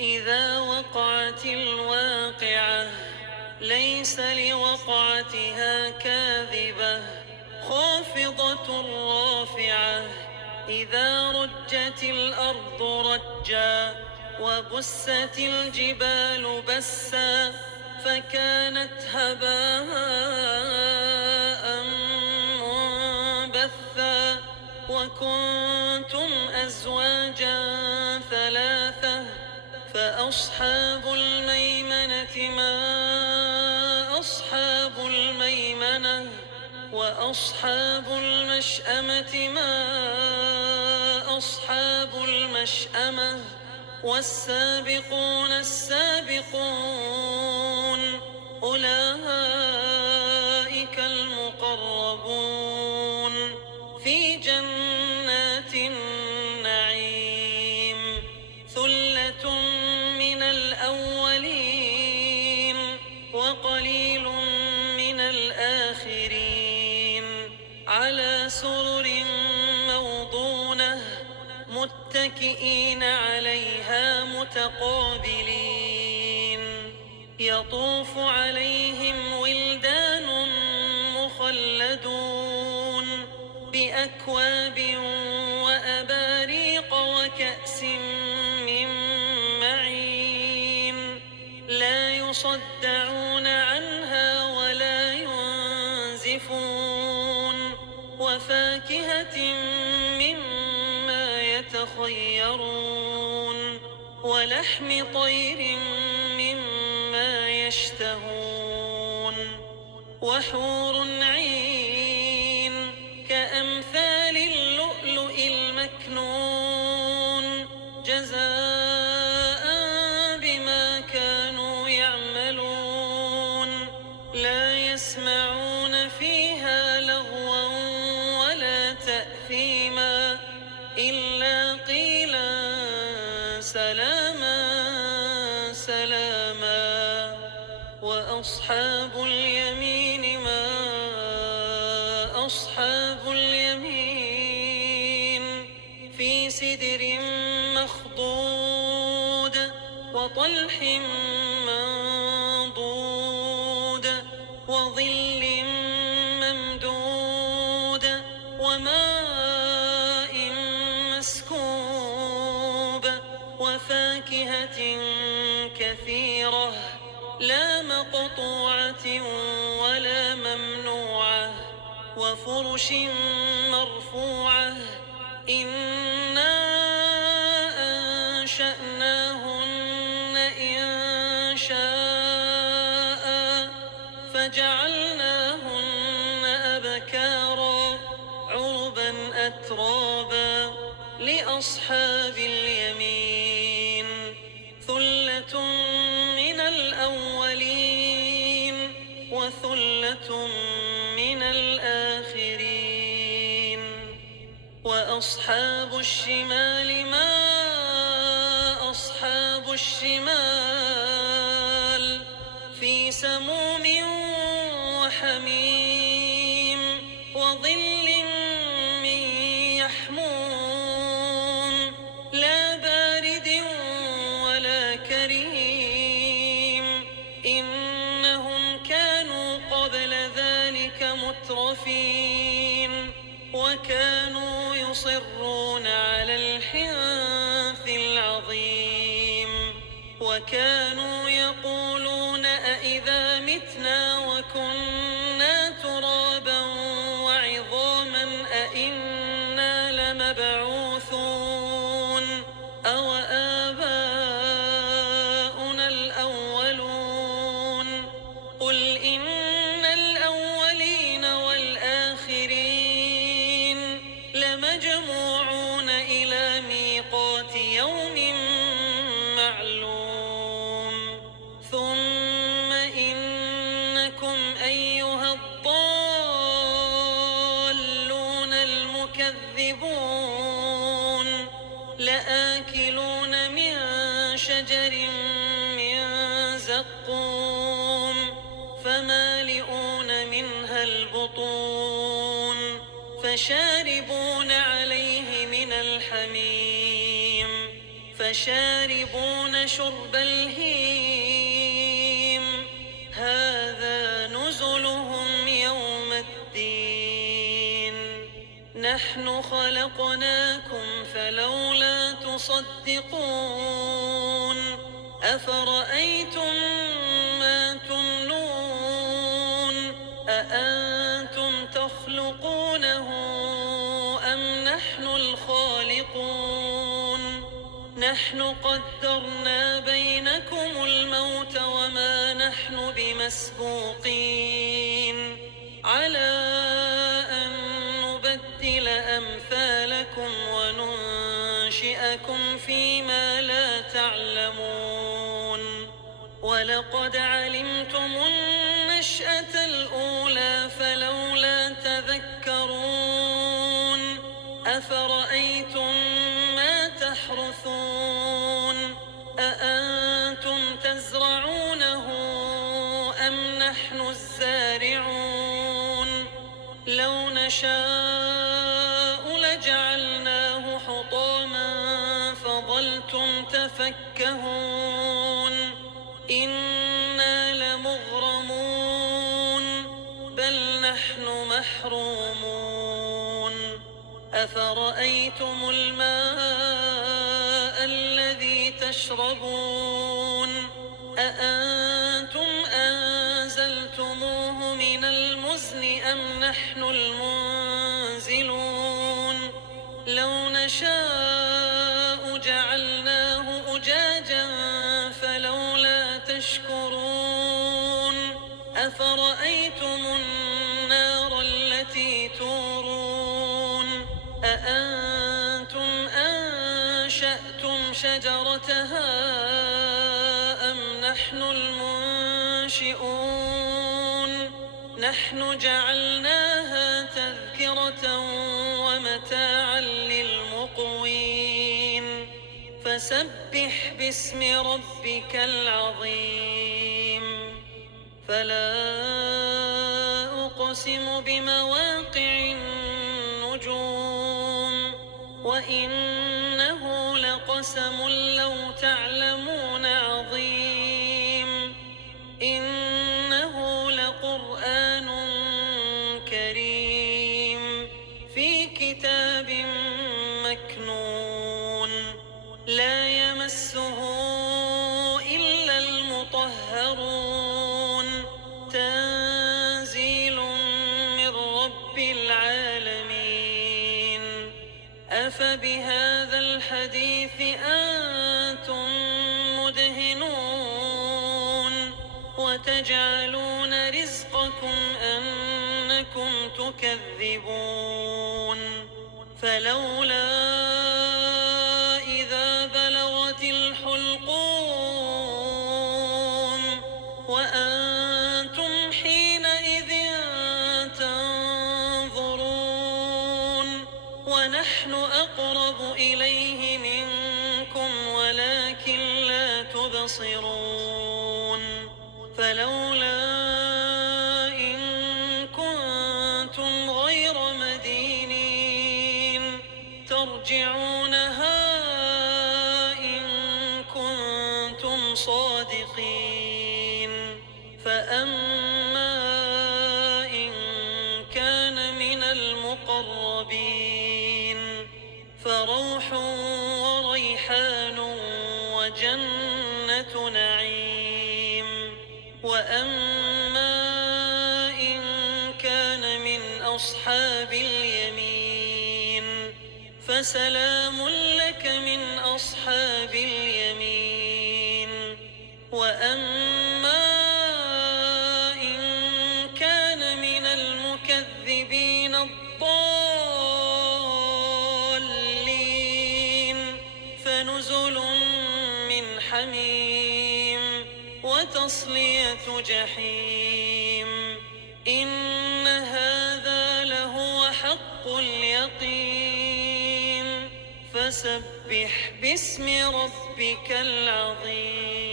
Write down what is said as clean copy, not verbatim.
إذا وقعت الواقعة ليس لوقعتها كاذبة خافضة رافعة إذا رجت الأرض رجا وبست الجبال بسا فكانت هباء منبثا وكنتم أزواجا ثلاثة فأصحاب الميمنة ما أصحاب الميمنة وأصحاب المشأمة ما أصحاب المشأمة والسابقون السابقون أولئك المقربون في جنات النعيم ثلة من الأولين وقليل من الآخرين على سرر موضونة متكئين عليها متقابلين يطوف عليهم ولدان مخلدون بأكواب وأباريق وكأس من معين لا يصدعون عنها ولا ينزفون وفاكهة مما يتخيرون ولحم طير مما يشتهون وحور عين كأمثال اللؤلؤ المكنون جزاء بما كانوا يعملون لا يسمعون فيها لغوا ولا تأثيما إلا قيلا سلاما سلاما وأصحاب اليمين ما أصحاب اليمين في سدر مخضود وطلح منضود وظل ممدود وماء مسكوب وفاكهة كثيرة لا مقطوعة ولا ممنوعة وفرش مرفوعة إنا أنشأناهن إنشاء فجعلناهن أبكارا عربا أترابا لأصحاب اليمين ثلة من الأولين وثلة من الآخرين وأصحاب الشمال ما أصحاب الشمال في سموم وحميم وظل من يحموم لا بارد ولا كريم إنهم كانوا قبل ذلك مترفين وكانوا يصرون على الحنث العظيم وكانوا يقولون أإذا متنا وكنا ترابا وعظاما أإنا لمبعوثون أو آباؤنا الأولون قل إن الأولين والآخرين لمجموعون إلى ميقات يوم معلوم ثم إنكم أيها الضالون المكذبون لآكلون من شجر من زقوم فمالئون منها البطون فشاربون عليه من الحميم فشاربون شرب الهيم هذا نزلهم يوم الدين نحن خلقناكم فلولا تصدقون أفرأيتم ما تمنون أأنتم تخلقونه أم نحن الخالقون نحن قدرنا بينكم الموت وما نحن بمسبوقين على أن نبدل أمثالكم وننشئكم فيما لا تعلمون ولقد علمتم النشأة الأولى فلولا تذكرون أفرأيتم ما تحرثون أأنتم تزرعونه أم نحن الزارعون لو نشاء لجعلناه حطاما فظلتم تفكهون إنا لمغرمون بل نحن محرومون أفرأيتم الماء الذي تشربون أأنتم أنزلتموه من المزن أم نحن المنزلون لو نشاء جعلناه أجاجا فلولا تشكرون أفرأيتم النار التي تورون أأنتم أنشأتم شجرتها أم نحن المنشئون نحن جعلناها تذكرة ومتاعا للمقوين فسبح باسم ربك العظيم فلا أقسم بمواقع النجوم وإنه لقسم لو تعلمون عظيم إنه لقرآن كريم في كتاب مكنون لا يمسه إلا المطهرون تنزيل من رب العالمين أفبهذا الحديث أنتم مدهنون وتجعلون رزقكم أنكم تكذبون فلولا إذا بلغت الحلقوم وأنتم حينئذ تنظرون ونحن أقرب إليه منكم ولكن لا تبصرون فلولا إن كنتم غير مدينين ترجعونها إن كنتم صادقين فأما إن كان من المقربين فروح وريحان وجنة نعيم وأما إن كان من أصحاب اليمين فسلام لك من أصحاب اليمين وأما إن كان من المكذبين الضالين فنزل من حميم وتصلية جحيم إن هذا لهو حق اليقين فسبح باسم ربك العظيم